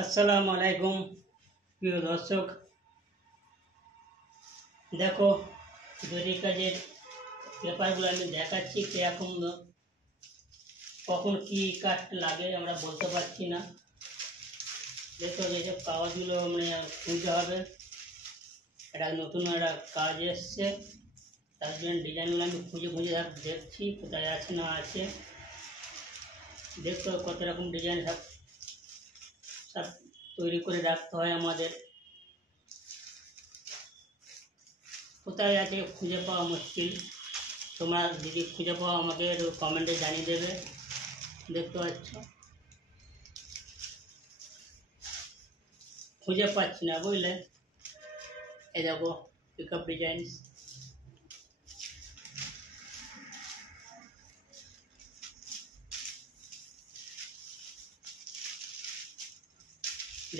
আসসালামু আলাইকুম প্রিয় দর্শক। দেখো, জরি কাজের পেপারগুলো আমি দেখাচ্ছি কিরকম কখন কি কাঠ লাগে আমরা বলতে পারছি না। দেখো যেসব কাগজগুলো মানে খুঁজতে হবে, এটা নতুন একটা কাজ এসছে, তার জন্য ডিজাইনগুলো আমি খুঁজে খুঁজে দেখছি কোথায় আছে না আছে। দেখো কত রকম ডিজাইন সব তৈরি করে রাখতে হয় আমাদের, কোথায় আছে খুঁজে পাওয়া মুশকিল। তোমরা যদি খুঁজে পাও আমাকে কমেন্টে জানিয়ে দেবে। দেখতে পাচ্ছ খুঁজে পাচ্ছি না, বুঝলে। এই দেখো পিকআপ ডিজাইন,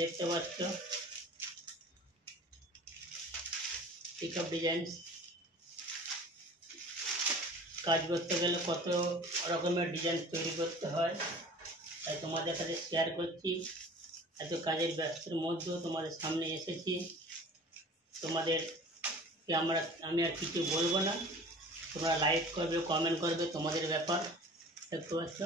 দেখতে পাচ্ছ পিকআপ ডিজাইন। কাজ করতে গেলে কত রকমের ডিজাইন তৈরি করতে হয়, তাই তোমাদের কাছে শেয়ার করছি। এত কাজের ব্যস্তের মধ্যেও তোমাদের সামনে এসেছি। তোমাদেরকে আমি আর কিছু বলবো না, তোমরা লাইক করবে, কমেন্ট করবে, তোমাদের ব্যাপার। দেখতে পাচ্ছ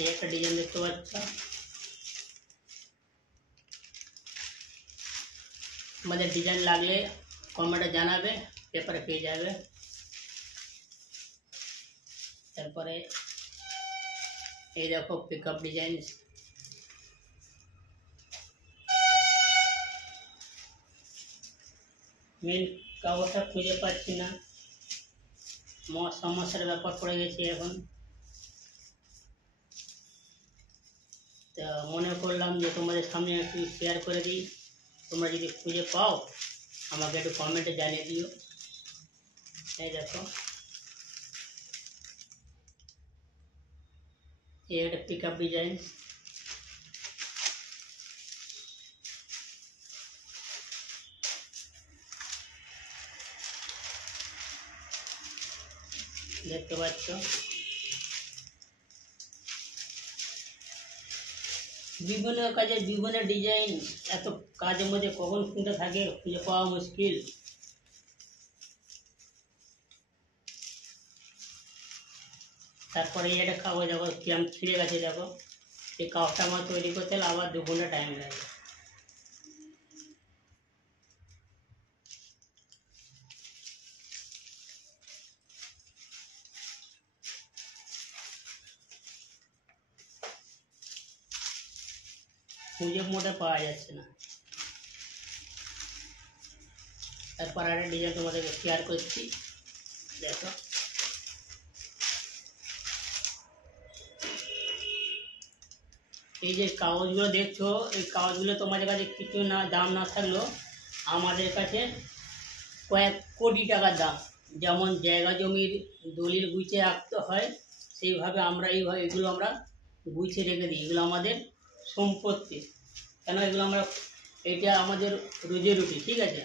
এই একটা ডিজাইন দেখতে পাচ্ছ। তোমাদের ডিজাইন লাগলে কমেন্টে জানাবে, পেপারে পেয়ে যাবে। তারপরে এই দেখো পিকআপ ডিজাইন, মেন কাগজটা খুঁজে পাচ্ছি না, সমস্যার ব্যাপার পড়ে গেছি এখন। তা মনে করলাম যে তোমাদের সামনে একটু শেয়ার করে দিই। তোমরা যদি খুঁজে পাও আমাকে একটু কমেন্টে জানিয়ে দিও। এই দেখো এই একটা পিকআপ ডিজাইন, দেখতে পাচ্ছ। বিভিন্ন কাজের বিভিন্ন ডিজাইন, এত কাজের মধ্যে কখন কোনটা থাকে খুঁজে পাওয়া মুশকিল। তারপরে এই একটা কাগজ দেখো কিরম ছিঁড়ে গেছে, দেখো এই কাগজটা আমার তৈরি করতে হলে আবার 2 ঘন্টা টাইম লাগে। খুঁজে মোটে পাওয়া যাচ্ছে না। তারপর একটা ডিজাইন তোমাদেরকে শেয়ার করছি, দেখো এই যে কাগজগুলো দেখছো, এই কাগজগুলো তোমাদের কাছে কিছু না দাম না থাকলেও আমাদের কাছে কয়েক কোটি টাকার দাম। যেমন জায়গা জমির দলিল গুছিয়ে রাখতে হয়, সেইভাবে আমরা এগুলো আমরা গুছিয়ে রেখে দিই। এগুলো আমাদের সম্পত্তি, কেন এগুলো আমরা, এটা আমাদের রুজি রুটি, ঠিক আছে।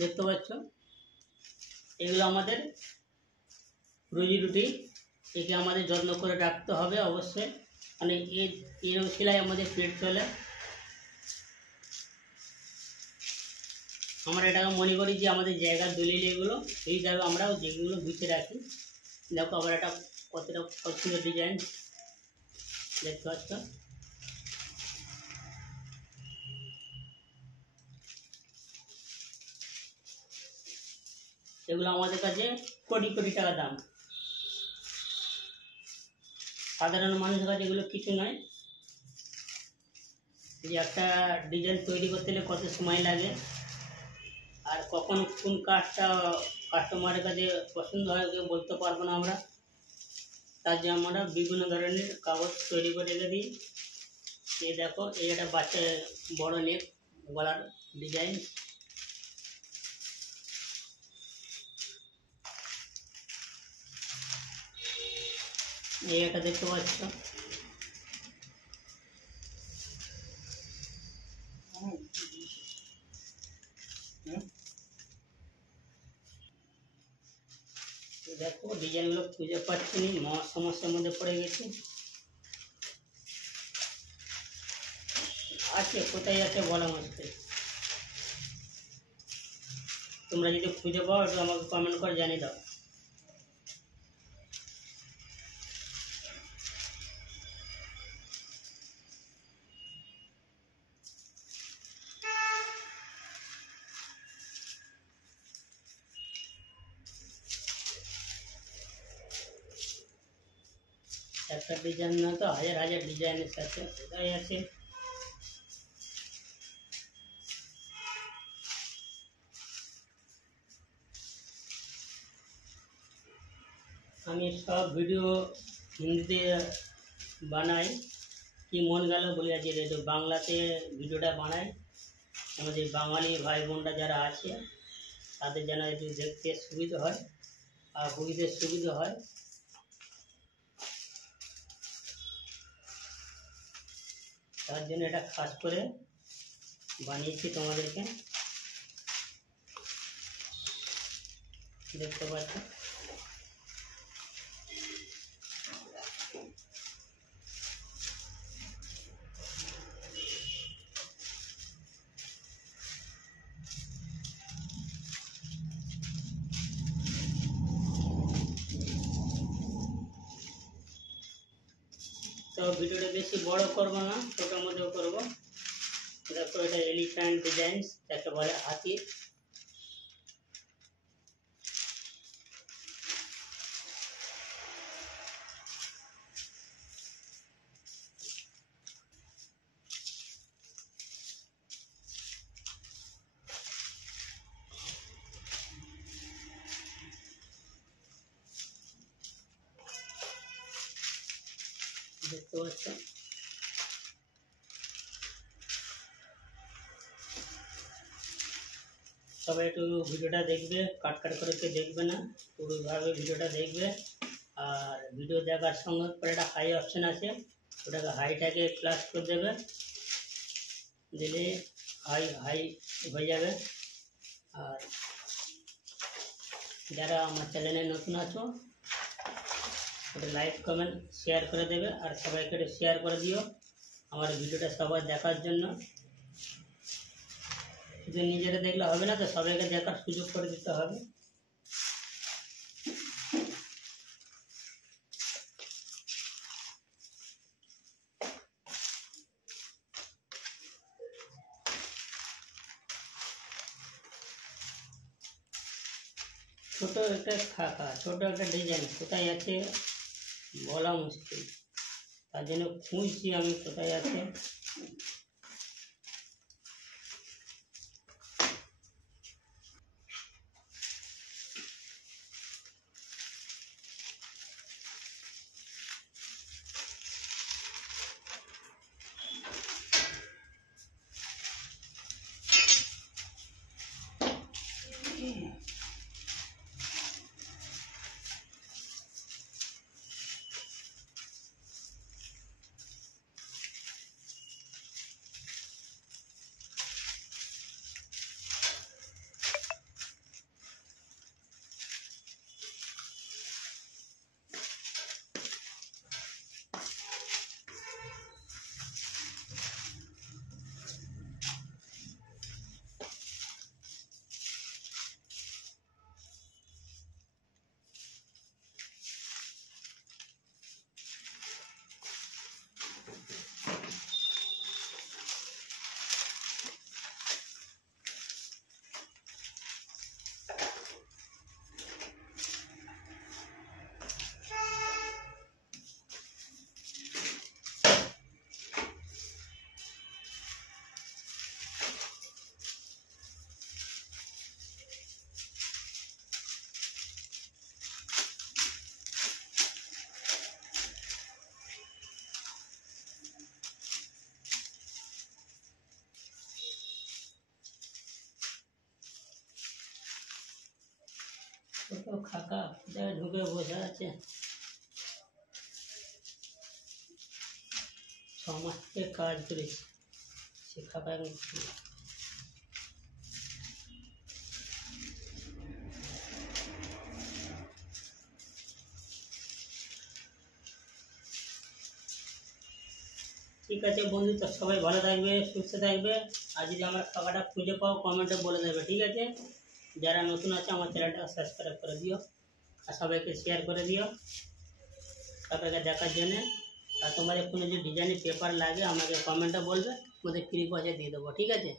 দেখতে পাচ্ছ এগুলো আমাদের রুজি রুটি, একে আমাদের যত্ন করে রাখতে হবে অবশ্যই। মানে এরকম সেলাই আমাদের পেট চলে। আমরা এটাকে মনে করি যে আমাদের জায়গার দলিল, এগুলো এইভাবে আমরা যেগুলো গুছিয়ে রাখি। দেখো আবার একটা কতটা সুন্দর ডিজাইন, দেখতে পাচ্ছ। এগুলো আমাদের কাছে কোটি কোটি টাকা দাম। সাধারণ মানুষের কাছে এগুলো কিছু নয়। যে একটা ডিজাইন তৈরি করতে গেলে কত সময় লাগে, আর কখন কোন কাজটা কাস্টমারের কাছে পছন্দ হয় কেউ বলতে পারবো না আমরা। তার জন্য আমরা বিভিন্ন ধরনের কাগজ তৈরি করে রেখে দিই। এই দেখো এই একটা বাচ্চা বড় নেক গলার ডিজাইন, এই একটা দেখতে পাচ্ছ। দেখো ডিজাইনগুলো খুঁজে পাচ্ছি না, মহা সমস্যার মধ্যে পড়ে গেছি। আছে, কোথায় আছে বলা মুশকিল। তোমরা যদি খুঁজে পাও একটু আমাকে কমেন্ট করে জানিয়ে দাও। একটা ডিজাইন না তো হাজার হাজার ডিজাইনের সাথে কোথায় আছে। আমি সব ভিডিও হিন্দিতে বানাই, কি মন গেল বলে আজকে রেডিও বাংলাতে ভিডিওটা বানাই। আমাদের বাঙালি ভাই বোনরা যারা আছে তাদের যেন একটু দেখতে সুবিধা হয় আর বুঝতে সুবিধা হয়। তার জন্য এটা খাস করে বানিয়েছি, তোমাদেরকে দেখতে পাচ্ছ। তো ভিডিওটা বেশি বড় করবো না, ছোটোর মধ্যেও করবো। দেখো এটা এলিফ্যান্ট ডিজাইন, যাকে বলে হাতি। দেখতে পাচ্ছেন সবাই একটু ভিডিওটা দেখবে, কাট কাট করে কেউ দেখবে না, পুরোভাবে ভিডিওটা দেখবে। আর ভিডিও দেখার সঙ্গে পরে একটা হাই অপশান আছে, ওটাকে হাইটাকে প্লাস করে দেবে, দিলে হাই হাই হয়ে যাবে। আর যারা আমার চ্যানেলে নতুন আছো ওটা লাইক কমেন্ট শেয়ার করে দেবে, আর সবাইকে একটু শেয়ার করে দিও আমার ভিডিওটা সবাই দেখার জন্য। শুধু নিজেরা দেখলে হবে না তো, সবাইকে দেখার সুযোগ করে দিতে হবে। ছোট একটা খাকা, ছোট একটা ডিজাইন কোথায় আছে বলা মুশকিল, তার জন্য খুঁজছি আমি কোথায় আছে। ছোট খাকা কোথায় ঢুকে বসে আছে, 6 মাস থেকে কাজ করেছি সে খাকার। ঠিক আছে বন্ধু, তো সবাই ভালো থাকবে, সুস্থ থাকবে। আর যদি আমার টাকাটা খুঁজে পাও কমেন্টে বলে দেবে, ঠিক আছে? যারা নতুন আছে আমার চ্যানেলটা সাবস্ক্রাইব করে দিও আর সবাইকে শেয়ার করে দিও সবাইকে দেখার জন্যে। আর তোমাদের কোনো যে ডিজাইনের পেপার লাগে আমাকে কমেন্টে বলবে, আমাদের ফ্রি পয়সা দিয়ে দেবো, ঠিক আছে?